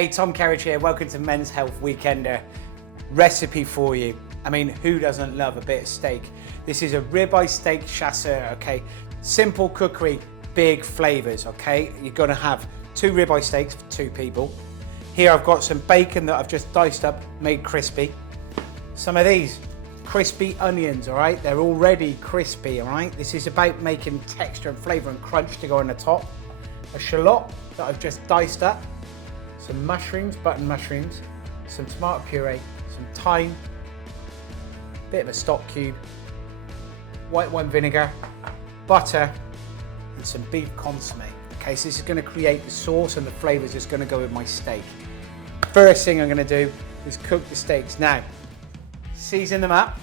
Hey, Tom Kerridge here. Welcome to Men's Health Weekender. Recipe for you. I mean, who doesn't love a bit of steak? This is a ribeye steak chasseur, okay? Simple cookery, big flavors, okay? You're gonna have 2 ribeye steaks for 2 people. Here I've got some bacon that I've just diced up, made crispy. Some of these crispy onions, all right? They're already crispy, all right? This is about making texture and flavor and crunch to go on the top. A shallot that I've just diced up. Some mushrooms, button mushrooms, some tomato puree, some thyme, bit of a stock cube, white wine vinegar, butter, and some beef consommé. Okay, so this is going to create the sauce and the flavors that's going to go with my steak. First thing I'm going to do is cook the steaks. Now, season them up.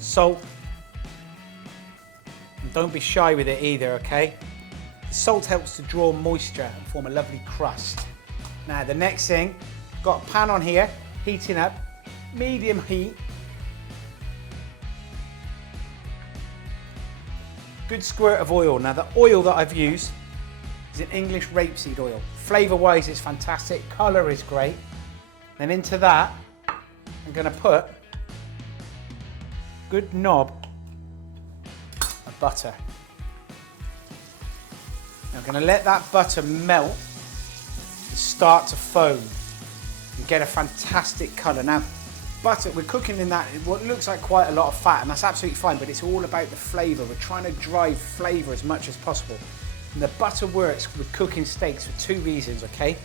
Salt. And don't be shy with it either, okay? The salt helps to draw moisture and form a lovely crust. Now the next thing, got a pan on here, heating up, medium heat. Good squirt of oil. Now the oil that I've used is an English rapeseed oil. Flavor wise it's fantastic, color is great. Then into that, I'm gonna put a good knob of butter. I'm going to let that butter melt and start to foam and get a fantastic colour. Now, butter, we're cooking in that, what looks like quite a lot of fat, and that's absolutely fine, but it's all about the flavour. We're trying to drive flavour as much as possible. And the butter works with cooking steaks for 2 reasons, okay?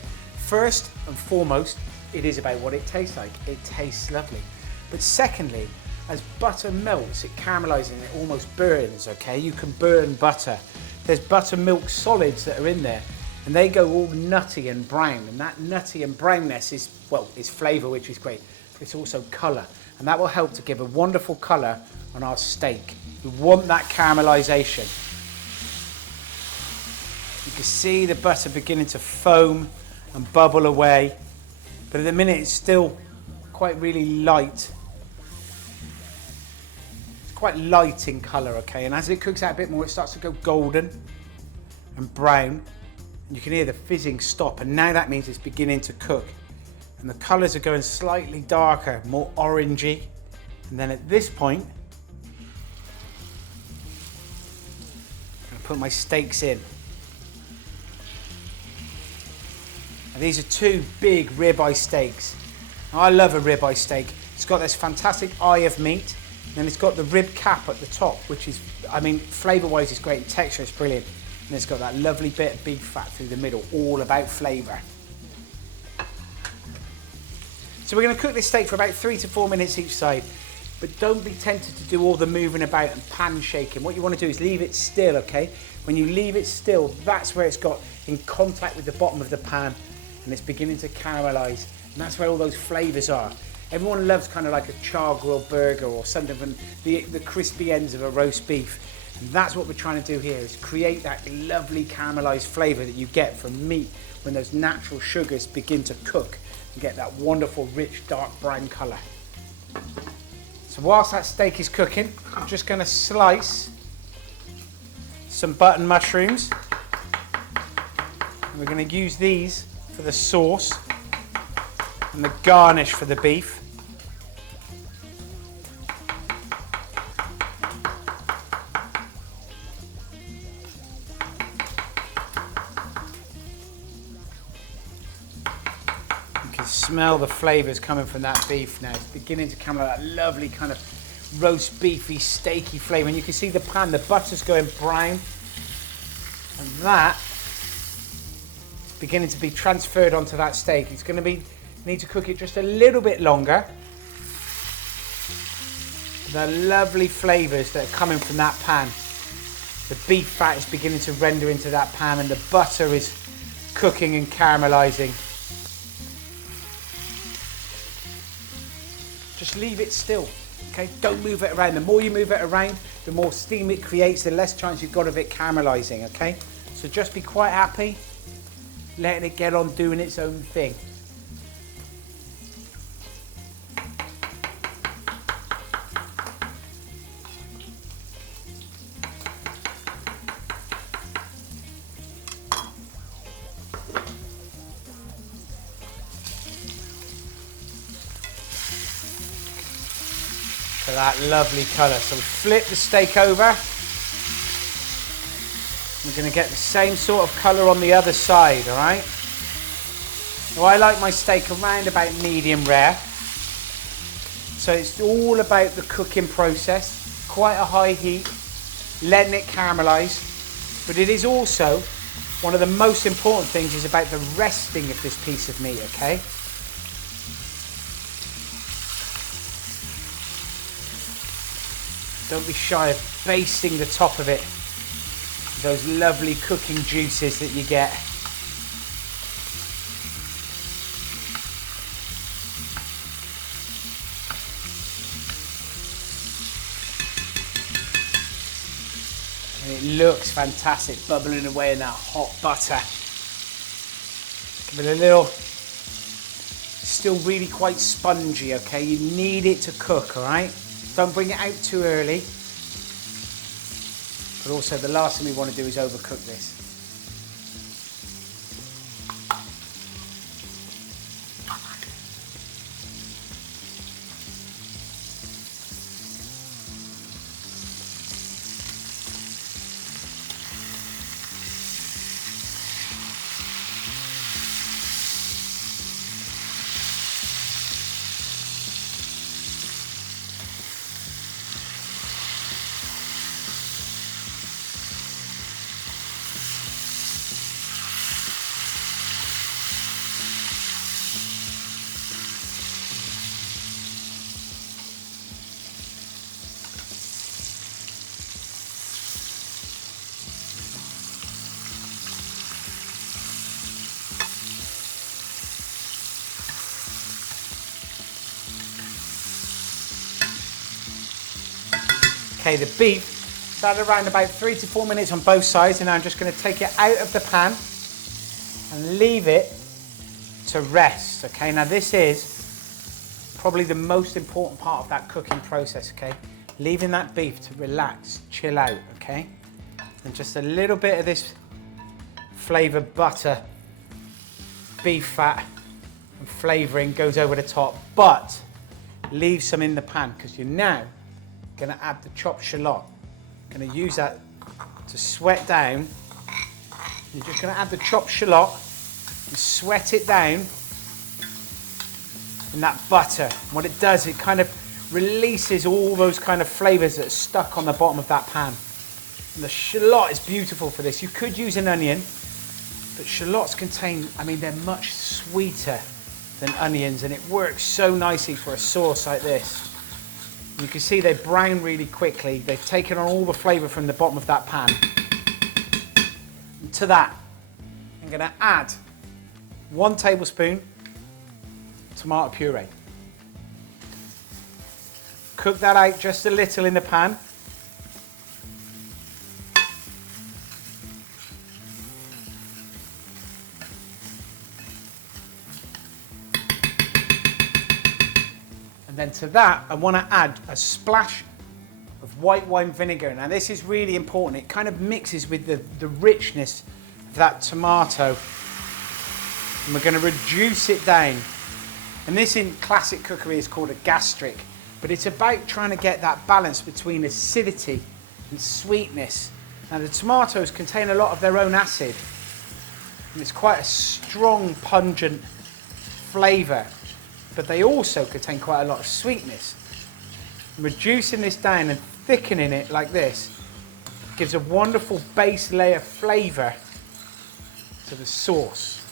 First and foremost, it is about what it tastes like. It tastes lovely. But secondly, as butter melts, it caramelizes and it almost burns, okay? You can burn butter. There's buttermilk solids that are in there and they go all nutty and brown, and that nutty and brownness is, well, it's flavour, which is great, but it's also colour, and that will help to give a wonderful colour on our steak. We want that caramelization. You can see the butter beginning to foam and bubble away, but at the minute it's still quite really light. Quite light in colour, okay, and as it cooks out a bit more it starts to go golden and brown, and you can hear the fizzing stop, and now that means it's beginning to cook and the colours are going slightly darker, more orangey, and then at this point I'm going to put my steaks in. Now, these are 2 big ribeye steaks. Now, I love a ribeye steak. It's got this fantastic eye of meat. Then it's got the rib cap at the top, which is, I mean, flavour-wise it's great, texture is brilliant. And it's got that lovely bit of beef fat through the middle, all about flavour. So we're going to cook this steak for about 3 to 4 minutes each side, but don't be tempted to do all the moving about and pan shaking. What you want to do is leave it still, okay? When you leave it still, that's where it's got in contact with the bottom of the pan and it's beginning to caramelise, and that's where all those flavours are. Everyone loves kind of like a char grilled burger or something from the crispy ends of a roast beef. And that's what we're trying to do here, is create that lovely caramelized flavor that you get from meat when those natural sugars begin to cook and get that wonderful, rich, dark brown color. So whilst that steak is cooking, I'm just going to slice some button mushrooms. And we're going to use these for the sauce and the garnish for the beef. You can smell the flavours coming from that beef now. It's beginning to come out that lovely kind of roast beefy, steaky flavour. And you can see the pan, the butter's going brown. And that is beginning to be transferred onto that steak. It's going to need to cook it just a little bit longer. The lovely flavours that are coming from that pan. The beef fat is beginning to render into that pan and the butter is cooking and caramelising. Just leave it still, okay? Don't move it around. The more you move it around, the more steam it creates, the less chance you've got of it caramelising, okay? So just be quite happy, letting it get on doing its own thing. at that lovely colour. So we flip the steak over. We're going to get the same sort of colour on the other side, all right? Now I like my steak around about medium rare. So it's all about the cooking process, quite a high heat, letting it caramelise. But it is also, one of the most important things is about the resting of this piece of meat, okay? Don't be shy of basting the top of it. Those lovely cooking juices that you get. And it looks fantastic, bubbling away in that hot butter. Give it a little, still really quite spongy, okay? You need it to cook, all right? Don't bring it out too early. But also the last thing we want to do is overcook this. Okay, the beef started around about 3 to 4 minutes on both sides, and now I'm just going to take it out of the pan and leave it to rest. Okay, now this is probably the most important part of that cooking process. Okay, leaving that beef to relax, chill out. Okay, and just a little bit of this flavoured butter, beef fat, and flavouring goes over the top, but leave some in the pan because you're now going to add the chopped shallot. Going to use that to sweat down. You're just going to add the chopped shallot and sweat it down in that butter. And what it does, it kind of releases all those kind of flavours that are stuck on the bottom of that pan. And the shallot is beautiful for this. You could use an onion, but shallots contain, I mean, they're much sweeter than onions, and it works so nicely for a sauce like this. You can see they brown really quickly. They've taken on all the flavour from the bottom of that pan. And to that, I'm going to add 1 tablespoon tomato puree. Cook that out just a little in the pan. And then to that, I want to add a splash of white wine vinegar. Now this is really important. It kind of mixes with the richness of that tomato. And we're going to reduce it down. And this in classic cookery is called a gastric. But it's about trying to get that balance between acidity and sweetness. Now the tomatoes contain a lot of their own acid. And it's quite a strong, pungent flavour. But they also contain quite a lot of sweetness. Reducing this down and thickening it like this gives a wonderful base layer flavour to the sauce.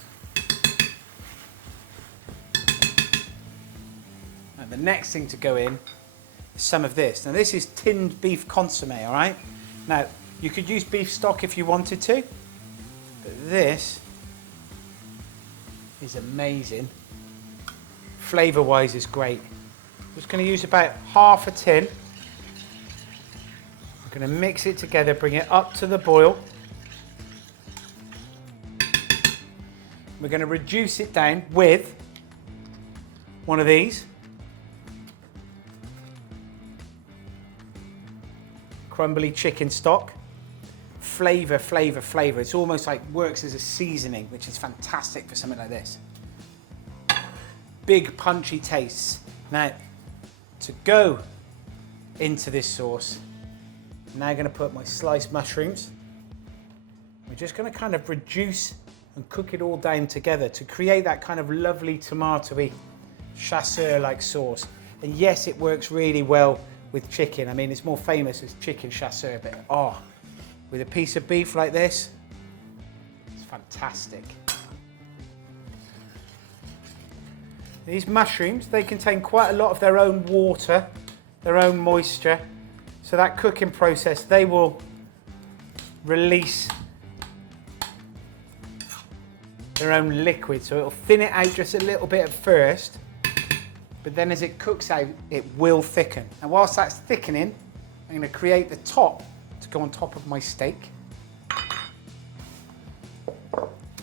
And the next thing to go in is some of this. Now this is tinned beef consommé, all right? Now you could use beef stock if you wanted to, but this is amazing. Flavour wise is great. I'm just going to use about half a tin. I'm going to mix it together, bring it up to the boil. We're going to reduce it down with one of these. Crumbly chicken stock. Flavour, flavour, flavour. It's almost like works as a seasoning, which is fantastic for something like this. Big punchy tastes. Now, to go into this sauce. I'm now going to put my sliced mushrooms. We're just going to kind of reduce and cook it all down together to create that kind of lovely tomatoey chasseur-like sauce. And yes, it works really well with chicken. I mean, it's more famous as chicken chasseur, but with a piece of beef like this, it's fantastic. These mushrooms, they contain quite a lot of their own water, their own moisture. So that cooking process, they will release their own liquid. So it'll thin it out just a little bit at first, but then as it cooks out, it will thicken. And whilst that's thickening, I'm going to create the top to go on top of my steak.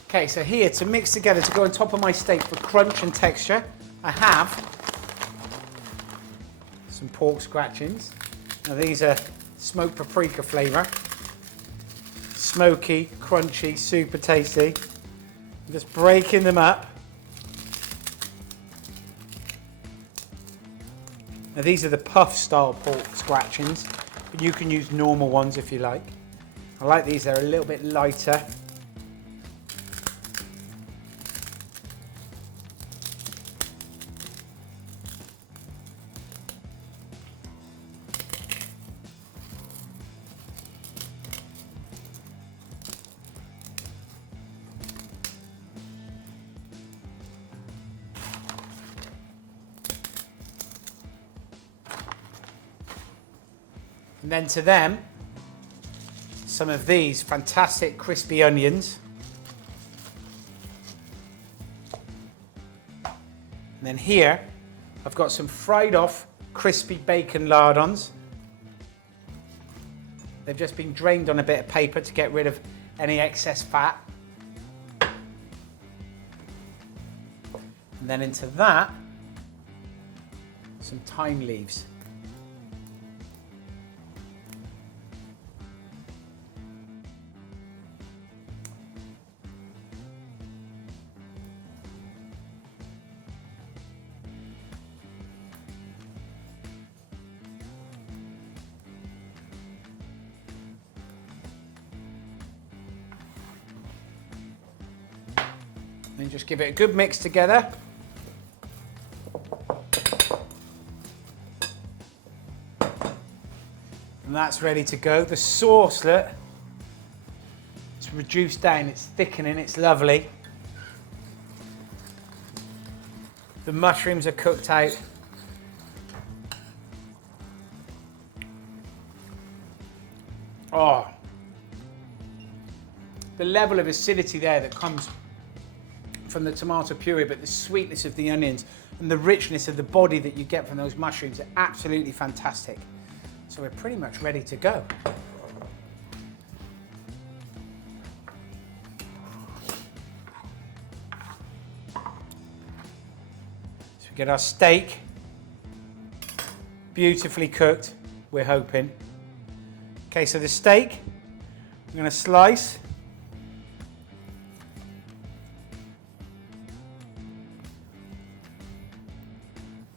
Okay, so here to mix together to go on top of my steak for crunch and texture, I have some pork scratchings. Now these are smoked paprika flavour. Smoky, crunchy, super tasty. I'm just breaking them up. Now these are the puff style pork scratchings, but you can use normal ones if you like. I like these, they're a little bit lighter. And then to them, some of these fantastic crispy onions. And then here, I've got some fried off crispy bacon lardons. They've just been drained on a bit of paper to get rid of any excess fat. And then into that, some thyme leaves. Then just give it a good mix together. And that's ready to go. The sauce, look, it's reduced down, it's thickening, it's lovely. The mushrooms are cooked out. Oh, the level of acidity there that comes from the tomato puree, but the sweetness of the onions and the richness of the body that you get from those mushrooms are absolutely fantastic. So we're pretty much ready to go. So we get our steak beautifully cooked, we're hoping. Okay, so the steak, I'm going to slice.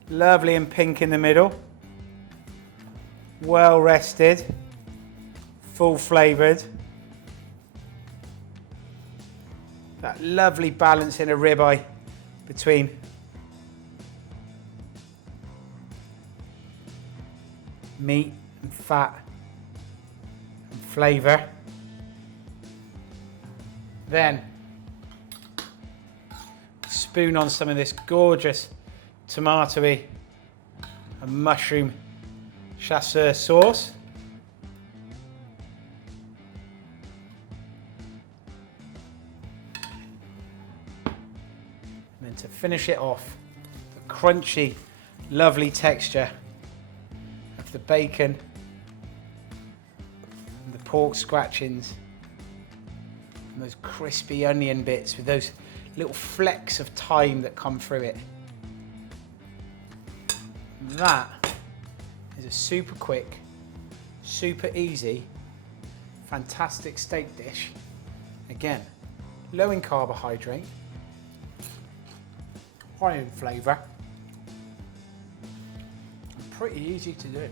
Lovely and pink in the middle. Well rested. Full flavoured. That lovely balance in a ribeye between meat and fat and flavour. Then spoon on some of this gorgeous tomatoey and mushroom chasseur sauce. And then to finish it off, the crunchy, lovely texture of the bacon and the pork scratchings and those crispy onion bits with those little flecks of thyme that come through it. That is a super quick, super easy, fantastic steak dish. Again, low in carbohydrate, high in flavour, and pretty easy to do.